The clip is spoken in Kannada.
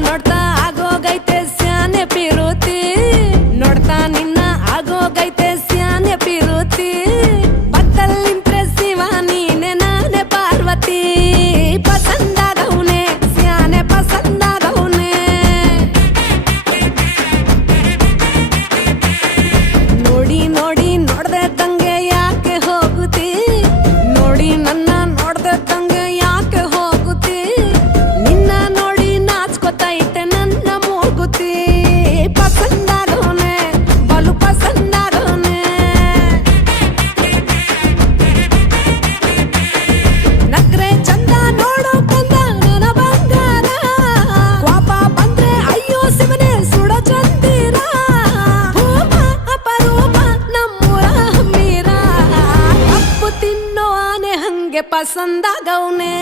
ನೋಡ್ತಾ ಆಗೋಗೈತೆ ಸ್ಯಾನೆ ಪಿರುತಿ ನೋಡ್ತಾ ನಿನ್ನ ಆಗೋಗೈತೆ ಸ್ಯಾನೆ ಪಿರುತಿ ಪತ್ತಲ್ಲಿಂಪ್ರೆಸಿವ ನೀನೆ ನಾನೇ ಪಾರ್ವತಿ ಪಸಂದಾಗವ್ನೆ ಸ್ಯಾನೆ ಪಸಂದಾಗವ್ನೆ ನೋಡಿ ನೋಡಿ ನೋಡ್ದೆ ತಂಗೆ ಯಾಕೆ ಹೋಗುತ್ತಿ ನೋಡಿ ನನ್ನ ನೋಡ್ದೆ ತಂಗೆ ಯಾಕೆ ಹೋಗುತ್ತಿ ನಿನ್ನ ನೋಡಿ ನಾಚ್ಕೊತೈತೆ ನನ್ನ ಮೂಗುತಿ ಪಸಂದಾಗವ್ನೆ ಬಲು ಪಸಂದಾಗವ್ನೆ ನಕ್ರೆ ಚಂದ ನೋಡೋ ಕಂದ ನನ್ನ ಬಂಗಾರ ಕೋಪ ಬಂದ್ರೆ ಅಯ್ಯೋ ಶಿವನೇ ಸುಡ ಚಂದಿರ ಭೂಮ ಅಪರೂಪ ನಮ್ಮೂರ ಹಮ್ಮೀರ ಕಪ್ಪು ತಿನ್ನೋ ಆನೆ ಹಂಗೆ ಪಸಂದಾಗವ್ನೆ